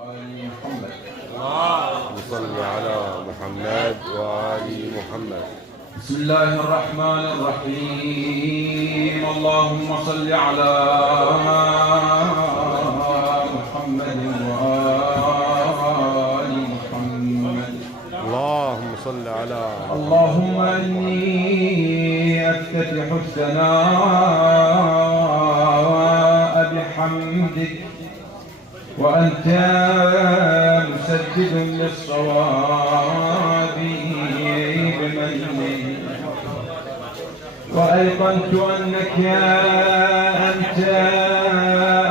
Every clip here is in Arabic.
اللهم صل على محمد وآل محمد. بسم الله الرحمن الرحيم. اللهم صل على محمد وآل محمد. اللهم صل على اللهم إني أفتتح الثناء بحمدك وأنت مسدد للصواب بمنك، وأيقنت أنك أنت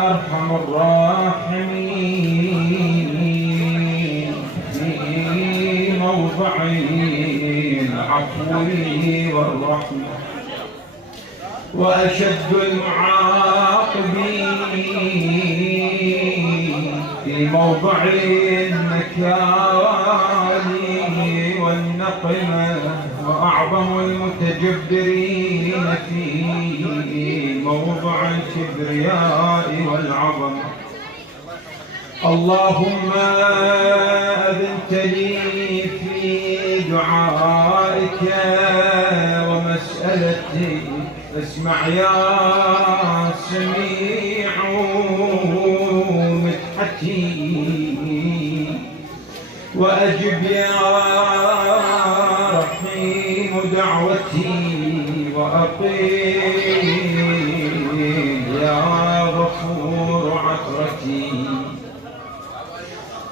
أرحم الراحمين في موضع العفو والرحمة، وأشد المعاقبين في موضع النكال والنقمة، وأعظم المتجبرين في موضع الكبرياء والعظمة. اللهم أذنت لي في دعائك ومسألتي، اسمع يا سميع مدحتي، وأجب يا رحيم دعوتي، وأقيم يا غفور عثرتي.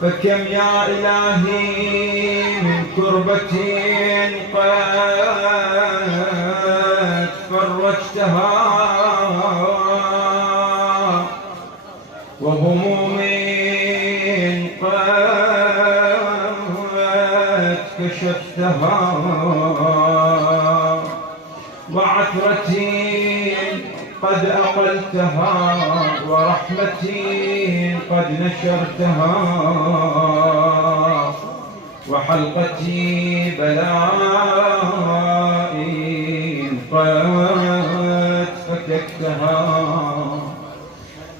فكم يا إلهي من كربة قد فرجتها، وهموم قد كشفتها، وعثرتي قد أقلتها، ورحمتي قد نشرتها، وحلقتي بلاء قد فككتها.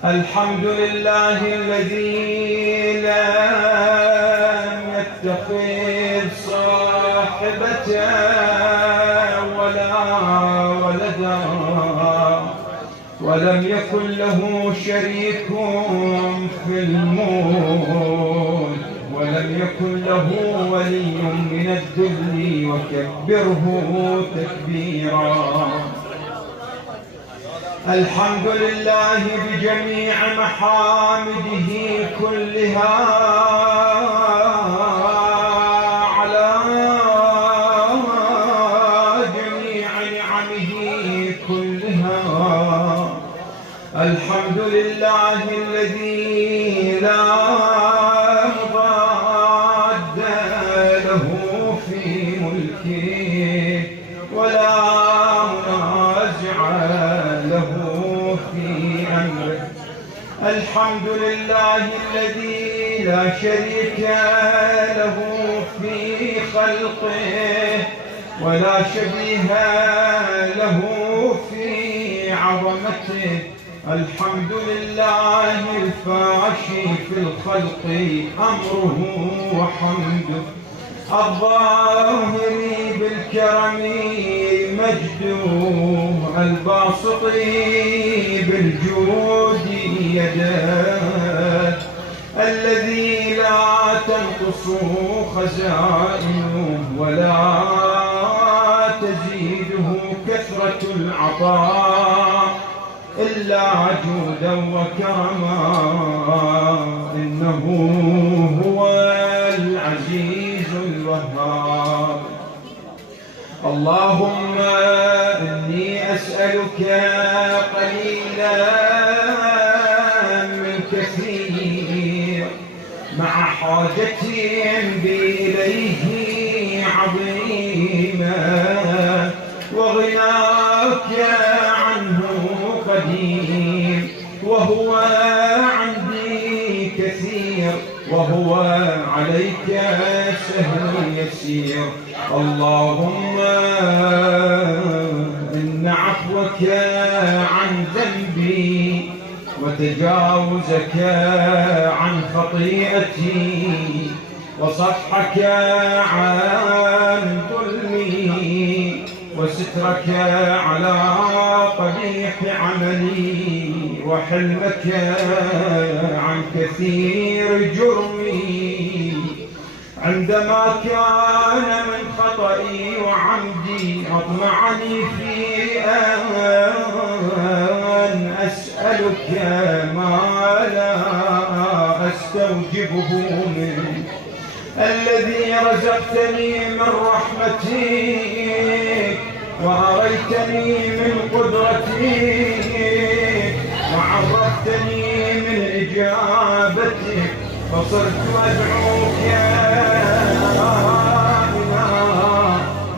الحمد لله الذي لم يتخذ صاحبة ولا ولدا، ولم يكن له شريك في الملك، ولم يكن له ولي من الذل، وكبره تكبيرا. الحمد لله بجميع محامده كلها، على جميع نعمه كلها. الحمد لله الذي لا مضاد له في ملكه، ولا منازع له في أمره. الحمد لله الذي لا شريك له في خلقه، ولا شبيه له في عظمته. الحمد لله الفاشي في الخلق أمره وحمده، الظاهر بالكرم مجده، الباسط بالجود يده، الذي لا تنقص خزائنه ولا تزيده كثرة العطاء إلا جودا وكرما. إنه هو العزيز الوهاب. اللهم إني أسألك قليلا من كثير، مع حاجتي بي إليه عظيمة، وغناك عنه قديم، وهو عندي كثير، وهو عليك سهل يسير. اللهم إن عفوك عن ذنبي وتجاوزك عن خطيئتي وصفحك عن ظلمي وسترك على قبيح عملي وحلمك عن كثير جرمي عندما كان من خطئي وعمدي أطمعني في أن أسألك ما لا أستوجبه منك الذي رزقتني من رحمتك وأريتني من قدرتك وعرفتني من إجابتك فصرت أدعوك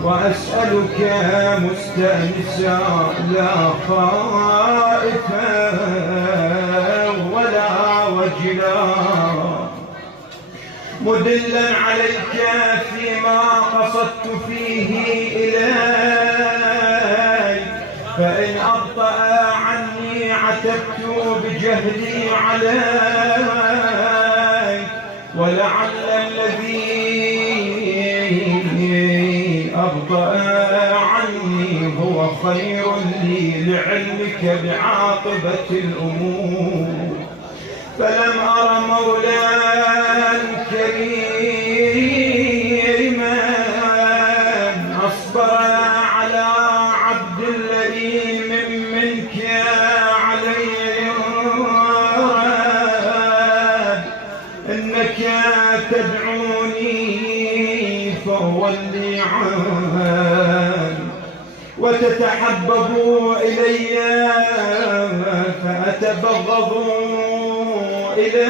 وأسألك مستأنسا لا خائفا ولا وجلا مدلا عليك فيما قصدت فيه إليك فإن أبطأ عني عتبت بجهلي عليك ولعل الذي أبطأ عني هو خير لي لعلمك بعاقبة الأمور فلم أر مولا كريما أصبر على عبد لئيم منك علي يراد إنك تدعوني فهو اللي عاد وتتحبب إلي فأتبغض إلي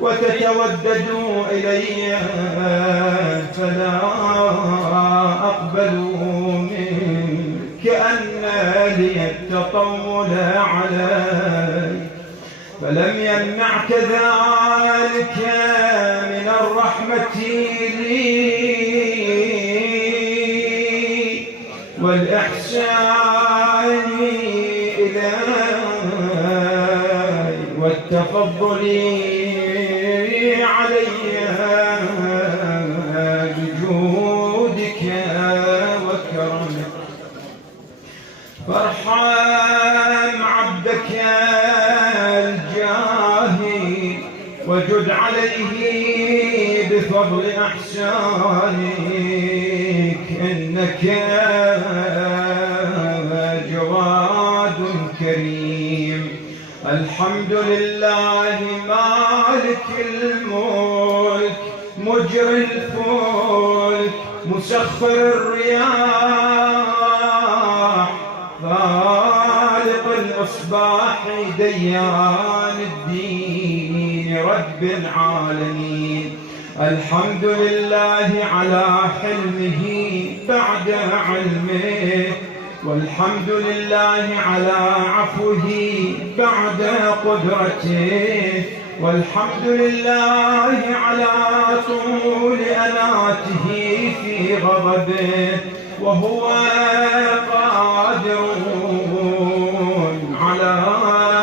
وتتودد إلي فلا أقبل منك أن لي التطول علي فلم يمنعك ذلك من الرحمة لي والإحسان إلي والتفضل علي بجودك وكرمك فارحم عبدك الجاهل وجد عليه بفضل إحسانك إنك جواد كريم الحمد لله مالك الملك مجري الفلك مسخر الرياح خالق الأصباح ديان الدين رب العالمين الحمد لله على حلمه بعد علمه والحمد لله على عفوه بعد قدرته والحمد لله على طول أناته في غضبه وهو قادر على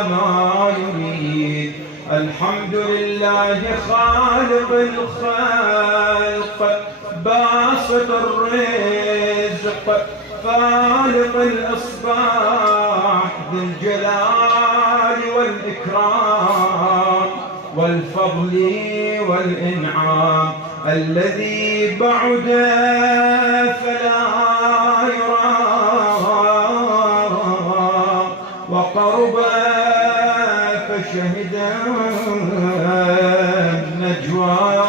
ما يريد الحمد لله خالق الخلق باسط الرزق خالق الإصباح ذي الجلال والإكرام والفضل والإنعام الذي بعد فلا يرى وقرب فشهد النجوى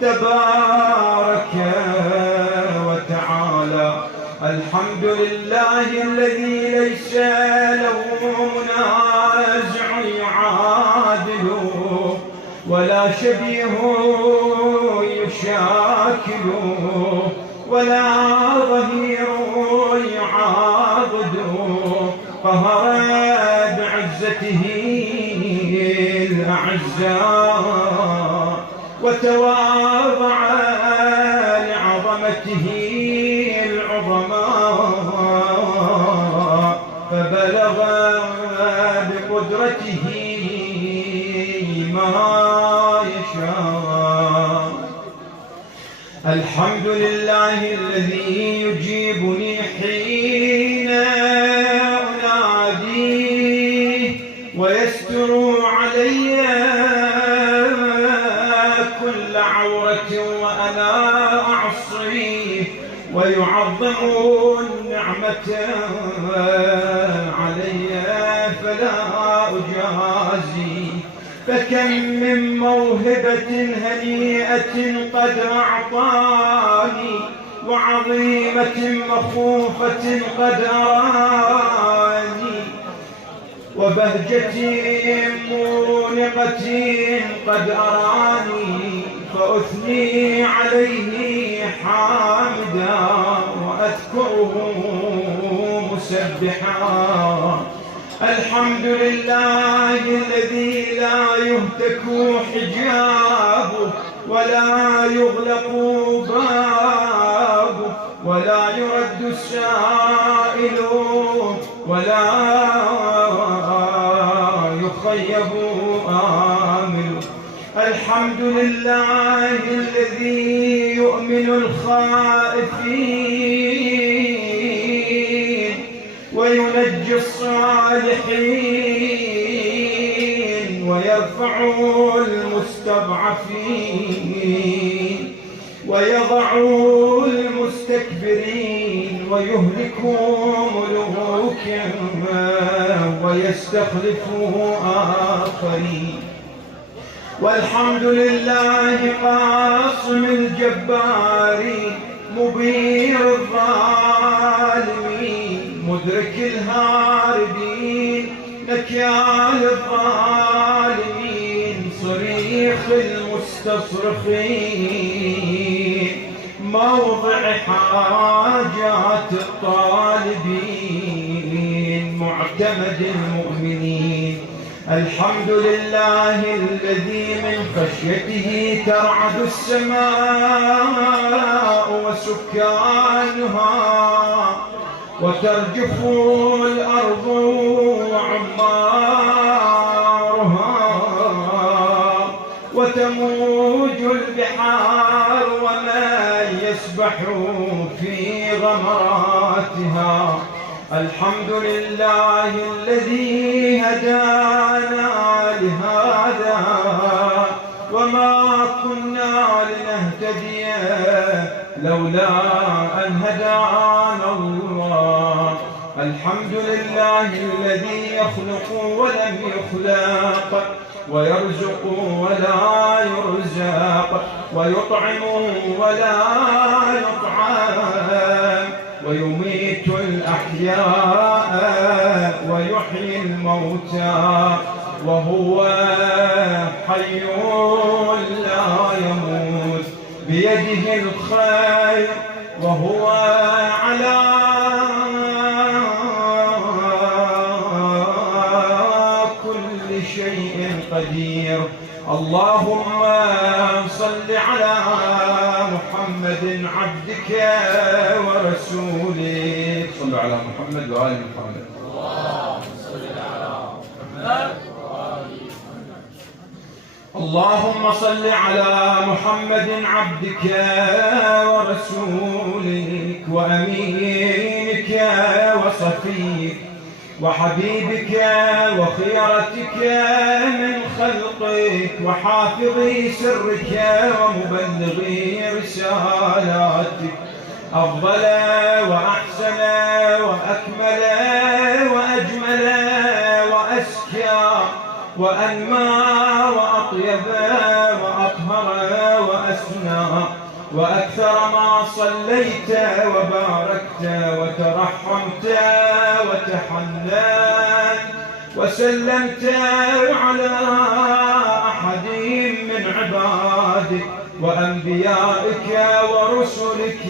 تبارك وتعالى الحمد لله الذي ليس له منازع يعادله ولا شبيه يشاكله ولا ظهير يعاضده قهر بعزته الأعزاء وتواضع لعظمته العظماء قدرته ما يشاء. الحمد لله الذي يجيبني حين أناديه ويستر علي كل عورة وأنا أعصيه، ويعظم النعمة علي فلا أجازي. فكم من موهبة هنيئة قد أعطاني، وعظيمة مخوفة قد أراني، وبهجة مونقة قد أراني، فأثني عليه حامدا وأذكره مسبحا. الحمد لله الذي لا يهتك حجابه ولا يغلق بابه ولا يرد السائل ولا يخيب آمل. الحمد لله الذي يؤمن الخائفين وينجي الصالحين ويرفع المستضعفين ويضع المستكبرين ويهلك ملوكا ويستخلف آخرين. والحمد لله قاصم الجبارين مبين الظالمين مدرك الهاربين نكال الظالمين صريخ المستصرخين موضع حاجات الطالبين معتمد المؤمنين. الحمد لله الذي من خشيته ترعد السماء وسكانها وترجف الأرض وعمارها وتموج البحار ومن يسبح في غمراتها. الحمد لله الذي هدانا لهذا وما كنا لنهتدي لولا أن هدانا الله. الحمد لله الذي يخلق ولم يخلق ويرزق ولا يرزق ويطعم ولا يطعم ويميت الأحياء ويحيي الموتى وهو حي لا يموت بيده الخير وهو على كل شيء قدير. اللهم صل على محمد عبدك ورسولك. صلوا على محمد وآل محمد. اللهم صل على محمد عبدك ورسولك وأمينك وصفيك وحبيبك وخيرتك من خلقك وحافظ سرك ومبلغ رسالاتك أفضل وأحسن وأكمل وأجمل وأزكى وأنمى وأطيب وأطهر وأسنى وأكثر ما صليت وباركت وترحمت وتحننت وسلمت على أحد من عبادك وأنبيائك ورسلك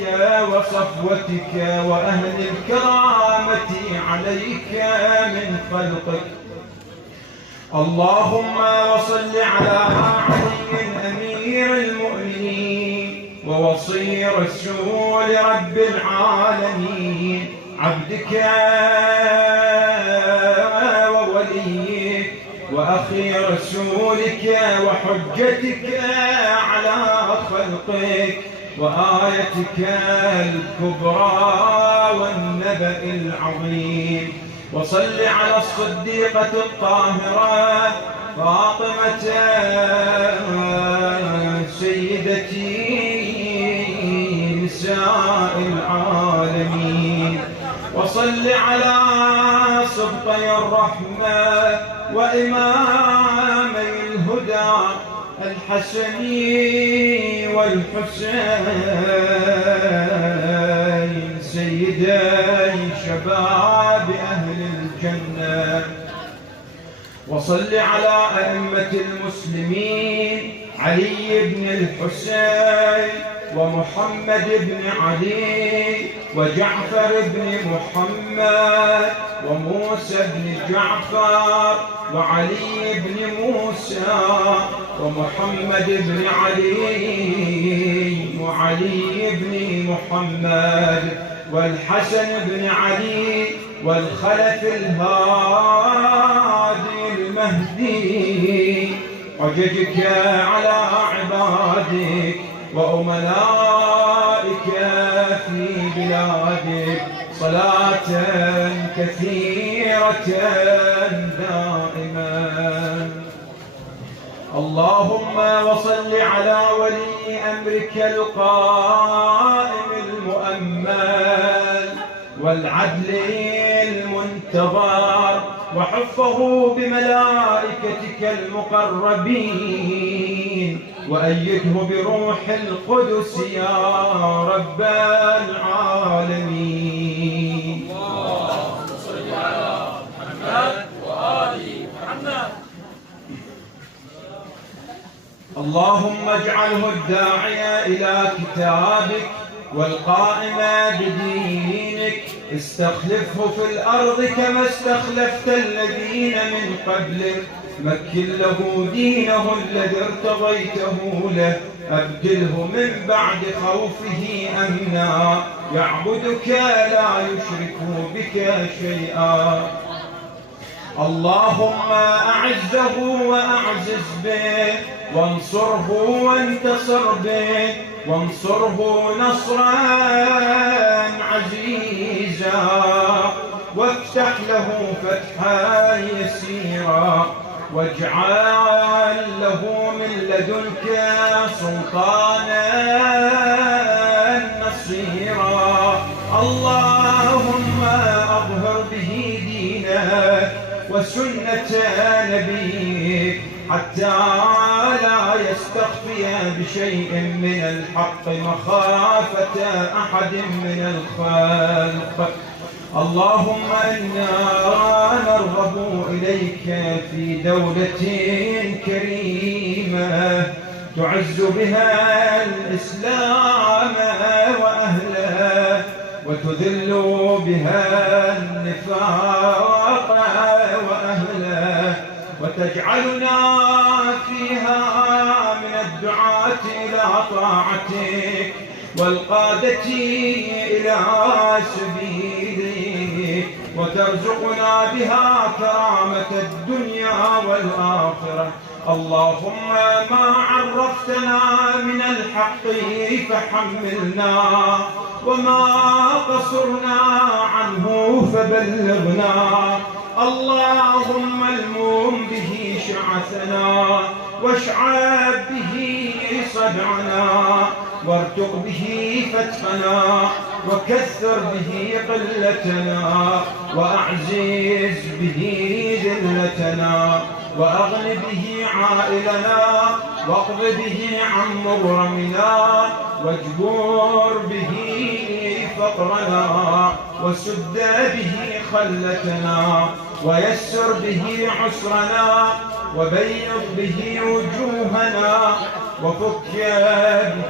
وصفوتك وأهل الكرامة عليك من خلقك. اللهم صل على علي أمير المؤمنين ووصي رسول رب العالمين عبدك ووليك وأخي رسولك وحجتك على خلقك وآيتك الكبرى والنبأ العظيم. وصل على الصديقة الطاهرة فاطمة سيدتي نساء العالمين. وصل على سبطي الرحمة وإمامي الهدى الحسن والحسين سيدي شباب أهل الجنة. وصل على أئمة المسلمين علي بن الحسين ومحمد بن علي وجعفر بن محمد وموسى بن جعفر وعلي بن موسى ومحمد بن علي وعلي بن محمد والحسن بن علي والخلف الهادي المهدي. حججك على عبادك وأملائك في بلادك صلاة كثيرة دائما. اللهم وصل على ولي أمرك القائم المؤمل والعدل المنتظر وحفه بملائكتك المقربين وأيده بروح القدس يا رب العالمين. اللهم صل على محمد وآل محمد. اللهم اجعله الداعية إلى كتابك والقائم بدينك. استخلفه في الأرض كما استخلفت الذين من قبلك. مكن له دينه الذي ارتضيته له. أبدله من بعد خوفه أمنا يعبدك لا يشرك بك شيئا. اللهم أعزه وأعزز به وانصره وانتصر به وانصره نصرا عزيزا وافتح له فتحا يسيرا واجعل له من لدنك سلطانا نصيرا. اللهم أظهر به دينك وسنة نبيك حتى لا يستخفي بشيء من الحق مخافة أحد من الخلق. اللهم إنا نرغب إليك في دولة كريمة تعز بها الإسلام وأهله وتذل بها النفاق وأهله وتجعلنا فيها من الدعاة إلى طاعتك والقادة إلى سبيلك وترزقنا بها كرامة الدنيا والآخرة. اللهم ما عرفتنا من الحق فحملنا وما قصرنا عنه فبلغنا. اللهم المم به شعثنا واشعب به صدعنا وارتق به فتحنا وكثر به قلتنا وأعزز به ذلتنا وأغن به عائلنا واقض به عن مغرمنا واجبر به فقرنا وسد به خلتنا ويسر به عسرنا وبيض به وجوهنا وفك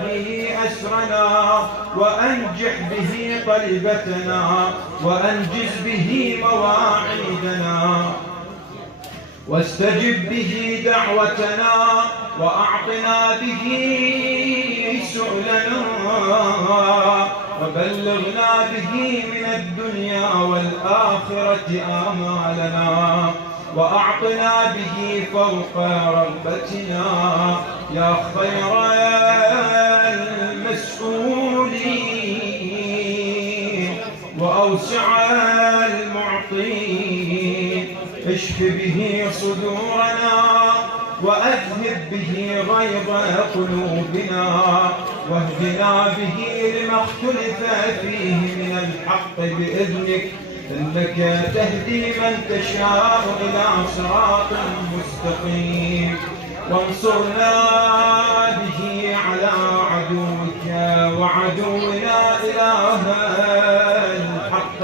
به أسرنا وأنجح به طلبتنا وأنجز به مواعيدنا واستجب به دعوتنا وأعطنا به سؤلنا وبلغنا به من الدنيا والآخرة آمالنا. وأعطنا به فوق رغبتنا يا خير المسؤولين وأوسع المعطين. اشف به صدورنا وأذهب به غيظ قلوبنا واهدنا به لما اختلف فيه من الحق بإذنك إنك تهدي من تشاء إلى صراط مستقيم. وانصرنا به على عدوك وعدونا إله الحق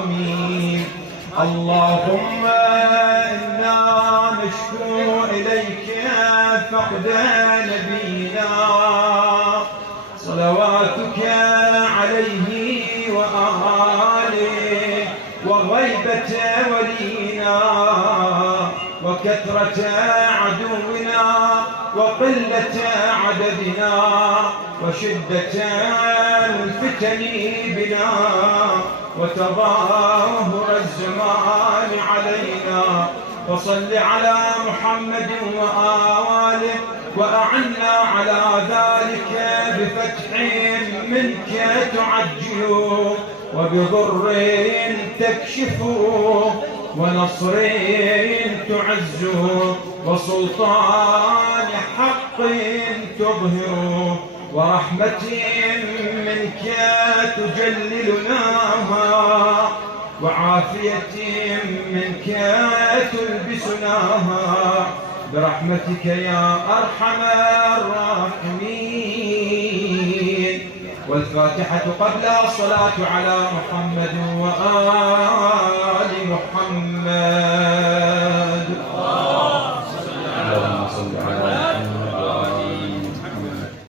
آمين. اللهم إنا نشكو إليك فقد نبينا صلواتك عليه وآله وغيبة ولينا وكثرة عدونا وقلة عددنا وشدة الفتن بنا وتظاهر الزمان علينا. وصل على محمد وآله وأعنا على ذلك بفتح منك تعجل وبضر تكشف ونصر تعز وسلطان حق تظهر ورحمة منك تجللناها وعافية منك تلبسناها برحمتك يا أرحم الراحمين. والفاتحة قبل الصلاة على محمد وآل محمد.